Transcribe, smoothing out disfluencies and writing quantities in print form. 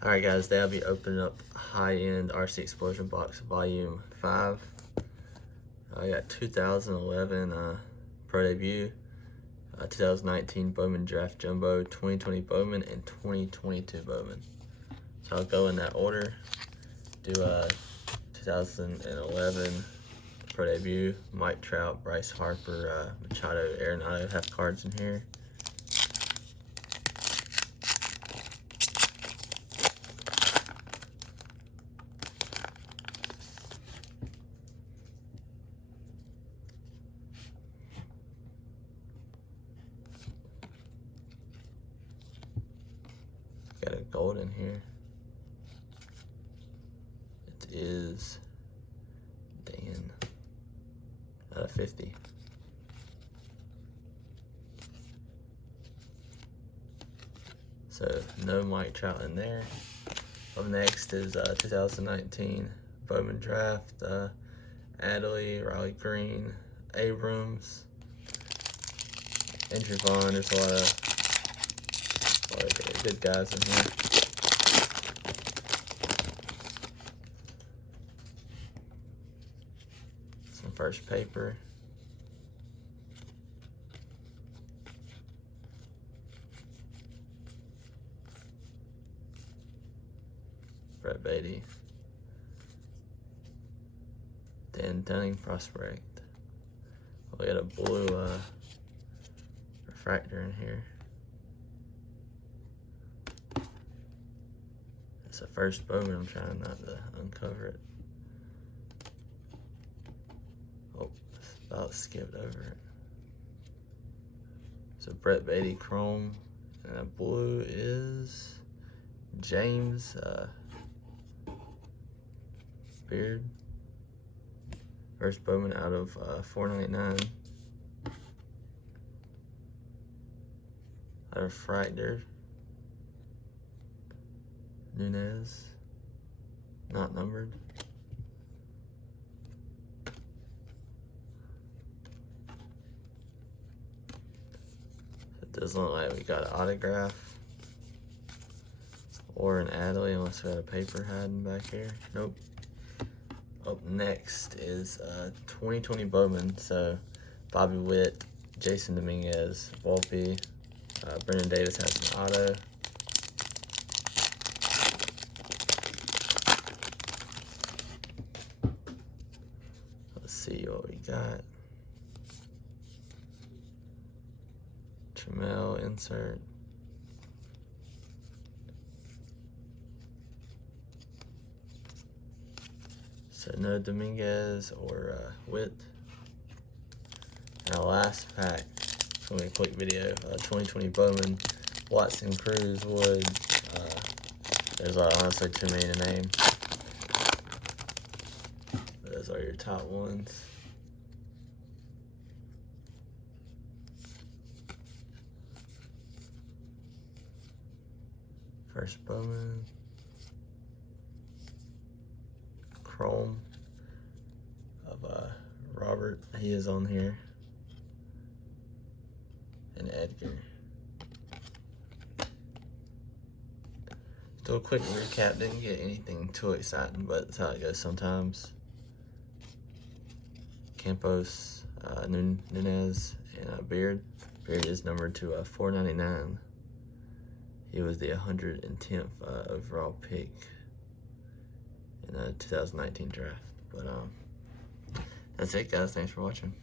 Alright guys, today I'll be opening up high-end RC Explosion Box Volume 5. I got 2011 Pro Debut, 2019 Bowman Draft Jumbo, 2020 Bowman, and 2022 Bowman. So I'll go in that order. Do 2011 Pro Debut, Mike Trout, Bryce Harper, Machado, Arenado have cards in here. Got a gold in here. It is Dan out of 50. So no Mike Trout in there. Up next is 2019 Bowman Draft, Adley, Riley Green, Abrams, Andrew Vaughn. There's a lot of good guys in here. Some first paper. Brett Beatty. Dan Dunning Prospect. We got a blue refractor in here. It's the first Bowman. I'm trying not to uncover it. Oh, about skipped over it. So Brett Beatty Chrome, and the blue is James Beard. First Bowman out of 499. Out of Fractor. Nunez, not numbered. It doesn't look like we got an autograph or an Adley unless we had a paper hiding back here. Nope. Up next is 2020 Bowman. So Bobby Witt, Jason Dominguez, Volpe, Brendan Davis has an auto. Let's see what we got. Trammell insert. So no Dominguez or Witt. And our last pack, it's gonna be a quick video. 2020 Bowman, Watson, Cruz, Wood. There's honestly too many to name. Those are your top ones. First Bowman. Chrome of Robert, he is on here. And Edgar. Do a quick recap, didn't get anything too exciting, but that's how it goes sometimes. Campos, Nunez, and Beard. Beard is numbered to 499. He was the 110th overall pick in the 2019 draft. But that's it, guys. Thanks for watching.